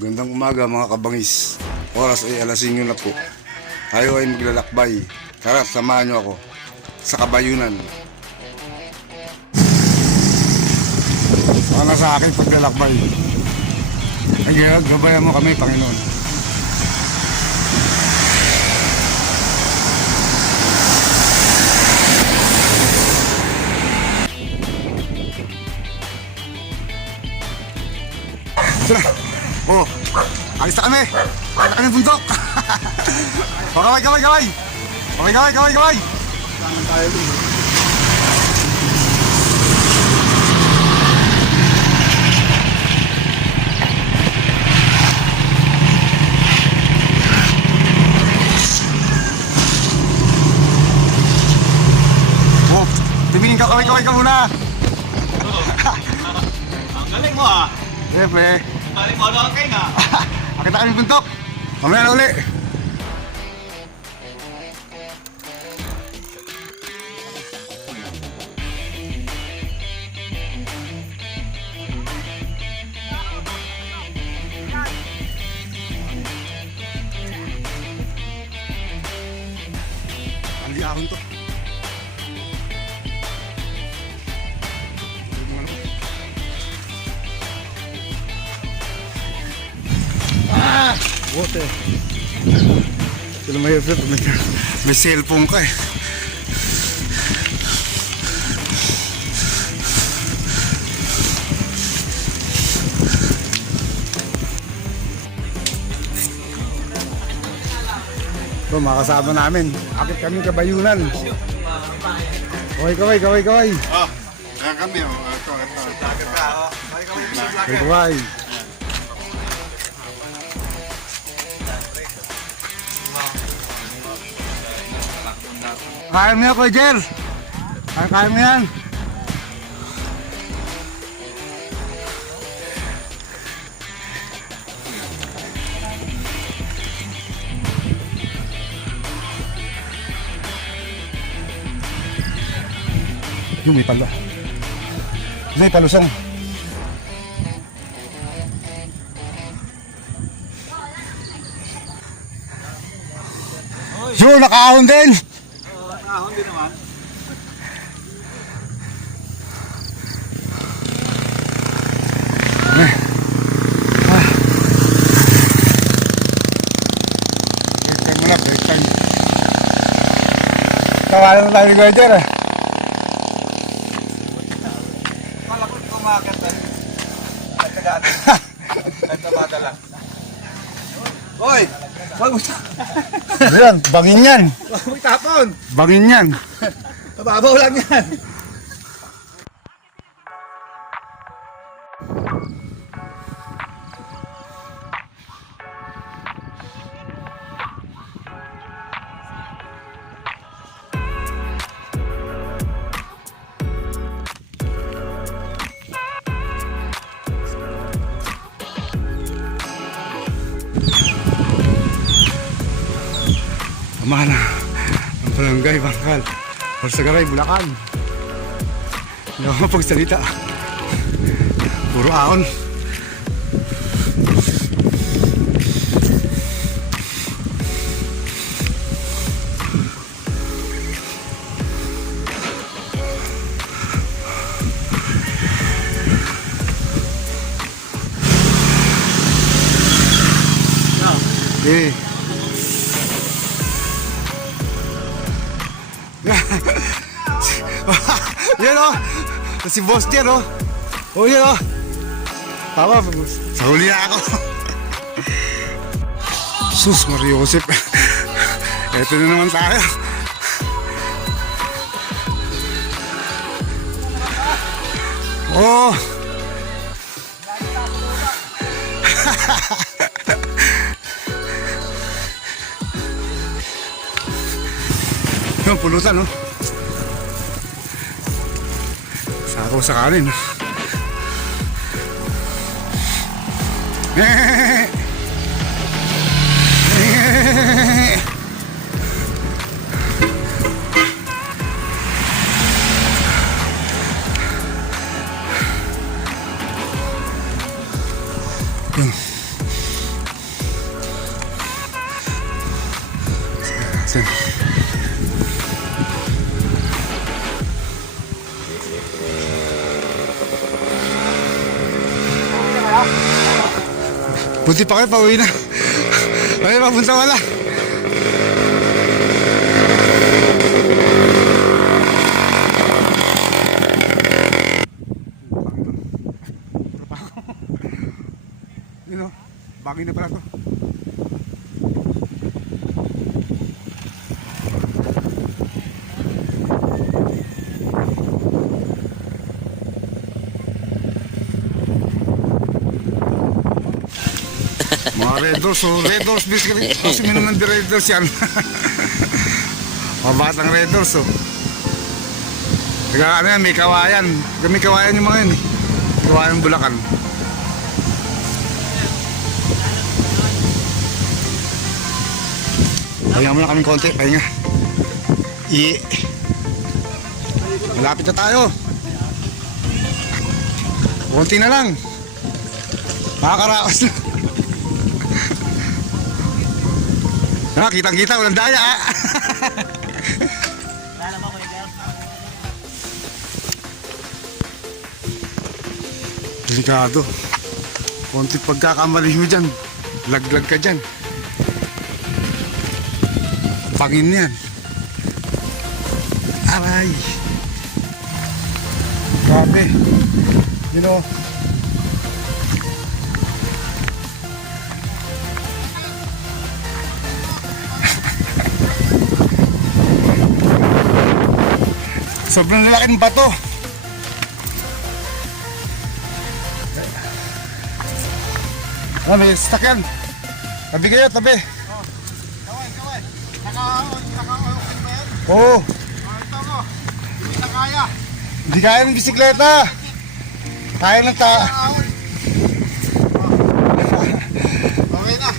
Magandang umaga mga kabangis. Oras ay alas 5 na po. Tayo ay maglalakbay. Tara, samahan nyo ako sa Kabayunan. Sana sa akin paglalakbay. Ay, gabayan mo kami, Panginoon. Tara! Oh, alis na kami! Alis na kami bundok! Oh, kaway! Kaway! Saan tayo dito? Oh, tumingin ka, kaway ka muna! Ang galing mo ah! Siyempre. Galing mo doon kayo na! Akit na kami buntok! Mamaya na uli! Ang liahon to. Water. Sila mahirap may cellphone ka eh. Ito, makasama namin. Akit kami Kabayunan. Kaway. Oh, yan kami. Ito. Kaway. Kaya mo yan, Kuya Jer. Kaya mo yan. Yung may palo. May palusong. Yun, nakahon din. Ahon din naman. Break time. Tawanan na tayo ni Kuya Jer eh. Malakot kumagat na. Nagtagaan. Nagtamadala. Hoy! Huwag mo sa... Ayan, bangin yan. Huwag mo itapon! Bangin yan. Mababaw lang yan! Amana ng Barangay Bangkal Horsagaray, Bulacan. Hindi ako mapagsalita. Puro ahon. Eh. Yan o, si boss dyan o. O yan o. Tama, sa huli na ako. Sus, Mario Josep. Eto na naman tayo. Oh. Yung pulutan no. Sako sa kanin. Sen. Punti pa kayo, pauwi na. Ay, papunta wala. Yun o, bagay na pala to. Mga Red Doors basically. Kasi minum ng Red Doors yan. Mga batang Red Doors oh. Teka ano yan, may kawayan. May kawayan yung mga yun eh. Kawayan Bulacan. Pahinga muna kaming konti, pahinga. Malapit na tayo. Konti na lang. Makakaraos na. Kitang-kita, walang daya ah. Delikado. Konti pagkakamali mo dyan, laglag ka dyan. Pangin yan. Aray. Grabe. You know. Sobrang lalaking bato. Ah, may sakyan. Tabi kayo, tabi. Kaway. Naka-open ba yan? Oo. Ito mo. Hindi na kaya. Hindi kaya ng bisikleta. Kaya ng Okay na.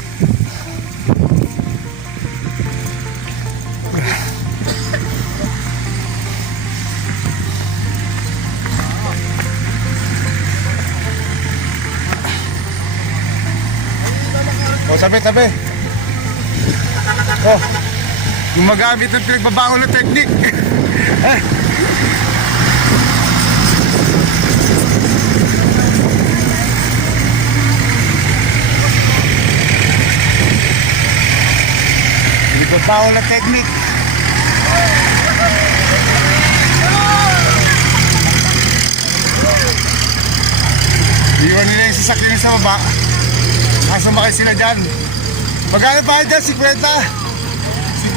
O, tabi. Oh, gumagamit ng pinagbabago na technique. Pinagbabago na technique. Iwan nila yung sasakyan sa baba. Sumakay sila dyan. Magkano pa dyan? 50?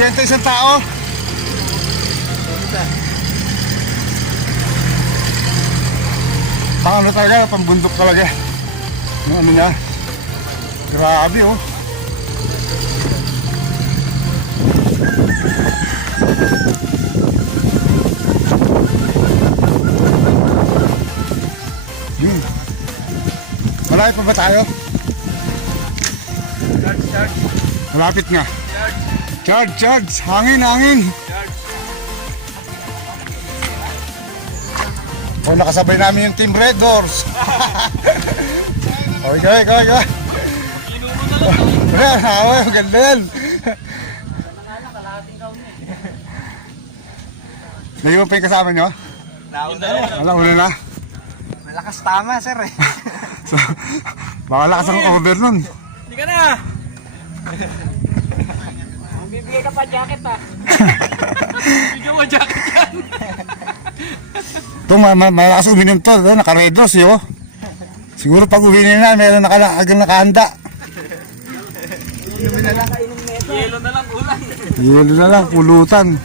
50 isang tao? Pang ano talaga, pambundok talaga. Yung ano niya. Grabe oh. Yun. Malayo pa ba tayo? Malapit nga. Charge. Hangin. Oh, nakasabay namin yung Team Red Doors. Okay. Maganda yan. Naiwan pa yung kasama nyo? Nauna na. Malakas tama, sir eh. So, baka lakas ang over nun. Hindi ka na! Bibigay ka pa jacket ah. Bibigyan mo jacket yan. Ito, malakas uminom to. Naka-Red Doors yun. Siguro pag uwi na, meron nakahanda. Yelo na lang ulan. Yelo na lang, pulutan.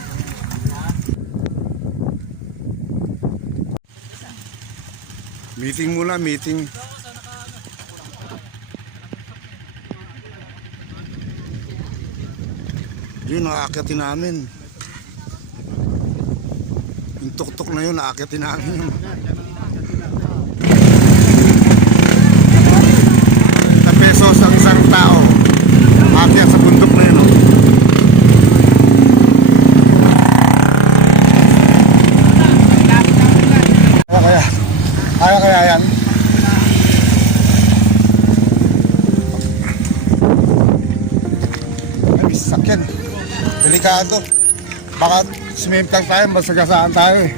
Meeting muna. Yun, nakakyatin namin. Yung tuktok na yun, nakakyatin namin yun. 30 pesos ang isang tao. Akyat sa bundok na yun, oh. Kaya yan. Ay, may sasakyan. Delikado. Baka sumimtang tayo, masagasaan tayo eh.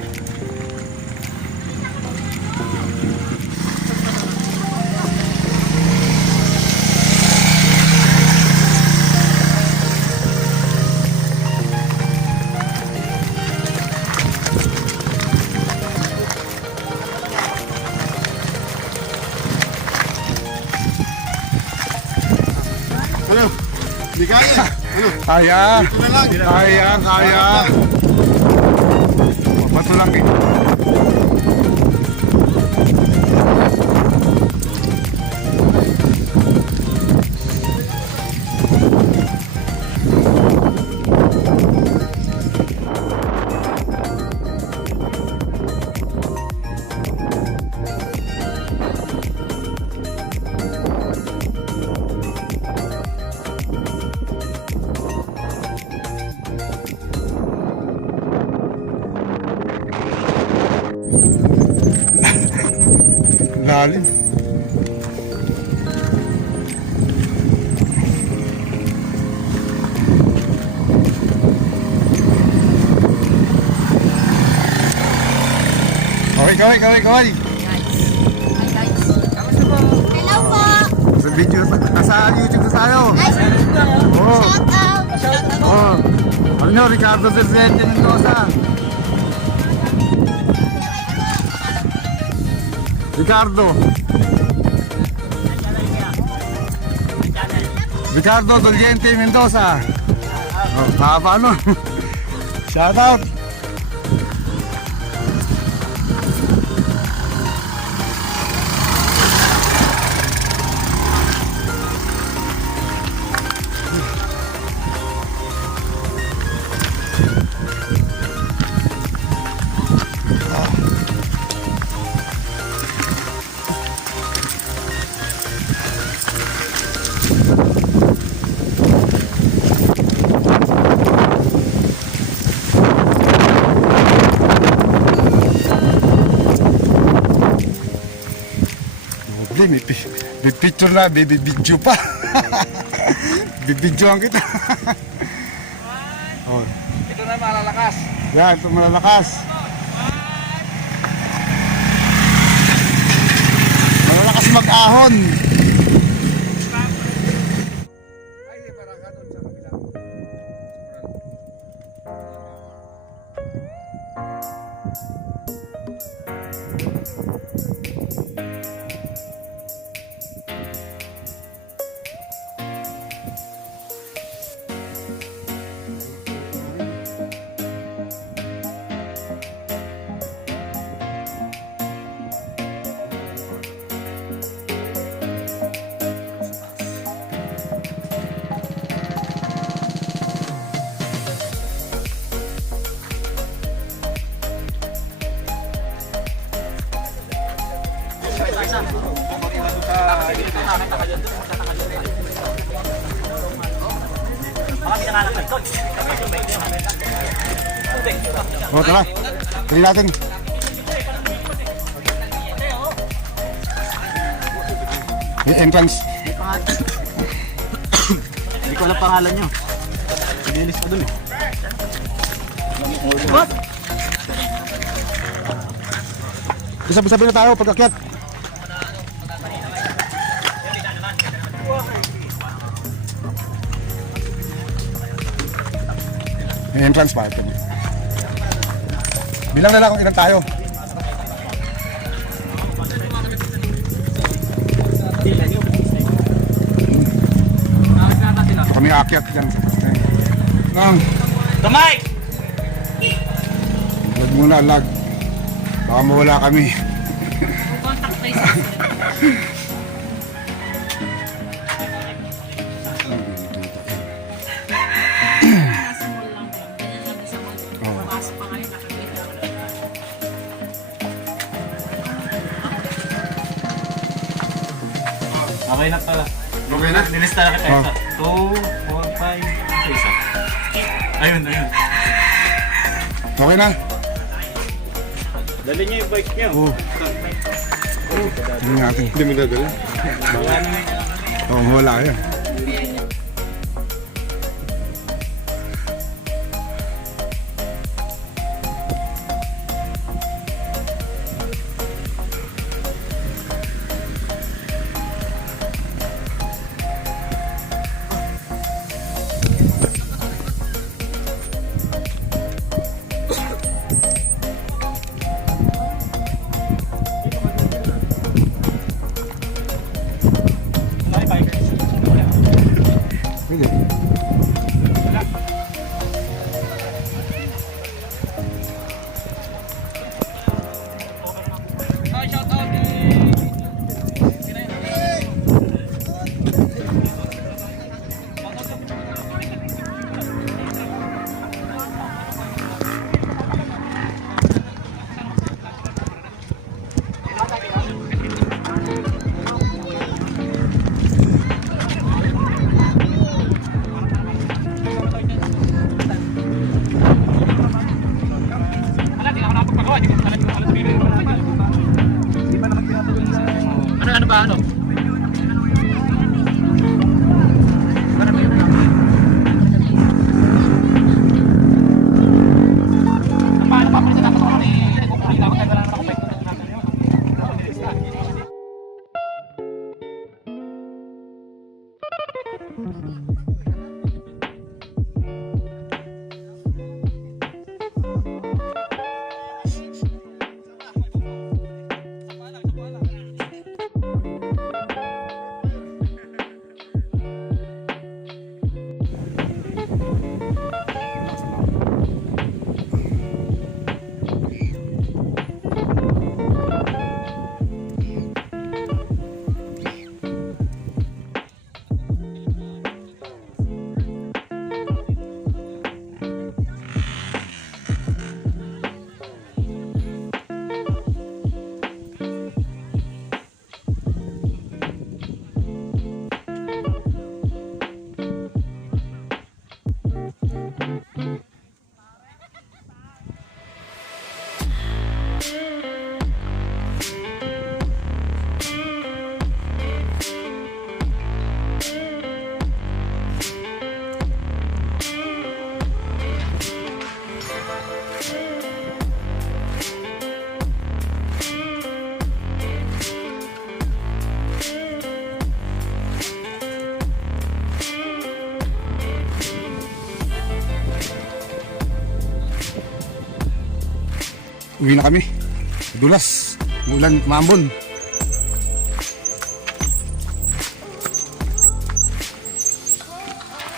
Ano? Hindi kaya. Ano? Kaya. Ito na lang. Kaya. Bato lang eh. Lalim. Kaway. Hello po! Sa video, sa YouTube na tayo. Guys, Oo. shout out! Oo. Ano, Ricardo Presidente Mendoza. Ricardo Doliente Mendoza. Oh, paano? Shout out. May picture na, may video pa. Bibidyoan kita. Oh. Ito na malalakas. Yan, ito malalakas. Malalakas mag-ahon. Oh, tara. Tari natin. Yung entrance. Hindi ko alam pangalan nyo. Sinilis pa dun eh. What? Sabi na tayo pagkakyat. Yung entrance pa. Ito. Bilang na lang kung ilan tayo. Ito kami aakyat dyan. Kamay! Lag muna, lag. Baka mawala kami. Contact places. Nasa mall lang po. Ganyan lang sa mall. Papasok pa ngayon, nakakita ko na. Okay na pala. Okay na? Nilista na kita. Oh. 2, 4, 5, 6. Ayun. Okay na? Dali niyo yung bike niyo. Oo. Hindi natin. Hindi mo dadala? Oo, wala yan. Uwi na kami. Dulas. Ulan, mambon.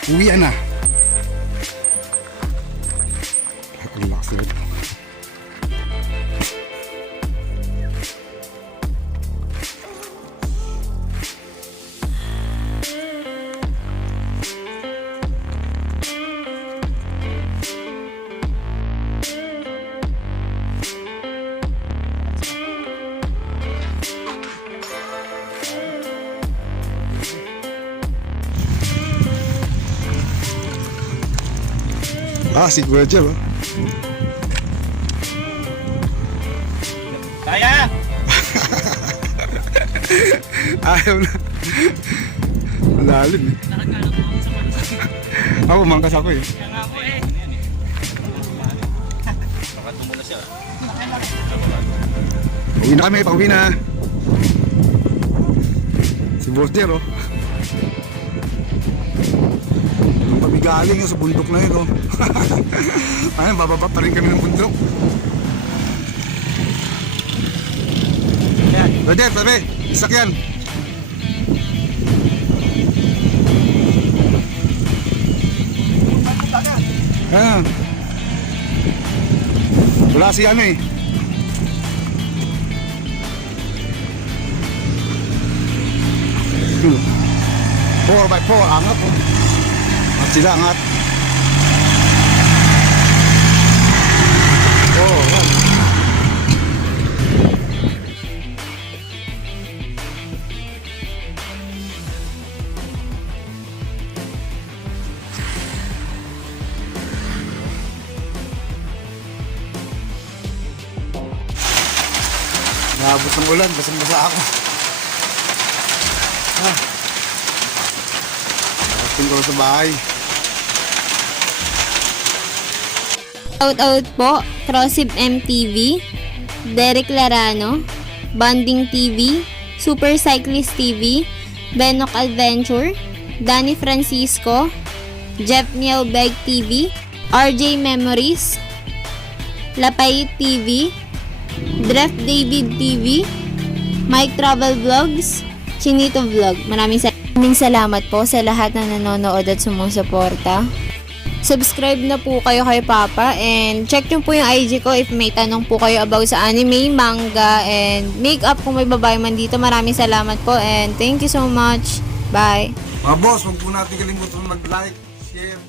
Uwian na. Ang lakas na ito. Si Kuya Jeff. Kaya! Ayaw na. Malalim eh. Nakagalang mo ako sa malas. Ako, mangkas ako eh. Kaya nga po eh. Uwi na kami, pauwi na. Si Boster oh. Yung kami galing sa bundok na yun oh. Ayun, bababa pa rin kami ng bundok. Roger, tabi, isakyan. Ah. Wala si ano eh. Hmm. 4x4, angat po. At sila angat. Oh, yan. Nabot ng ulan, basang-basa ako. Nakating ko sa bahay. Shout out po, Crossib MTV, Derek Larano, Banding TV, Super Cyclist TV, Benok Adventure, Danny Francisco, Jeff Mielbeg TV, RJ Memories, Lapay TV, Dreft David TV, Mike Travel Vlogs, Chinito Vlog. Maraming salamat po sa lahat na nanonood at sumusuporta. Subscribe na po kayo kay Papa and check nyo po yung IG ko if may tanong po kayo about sa anime, manga, and makeup kung may babae man dito. Maraming salamat po and thank you so much. Bye! Mga boss, huwag po natin kalimutan mag-like, share,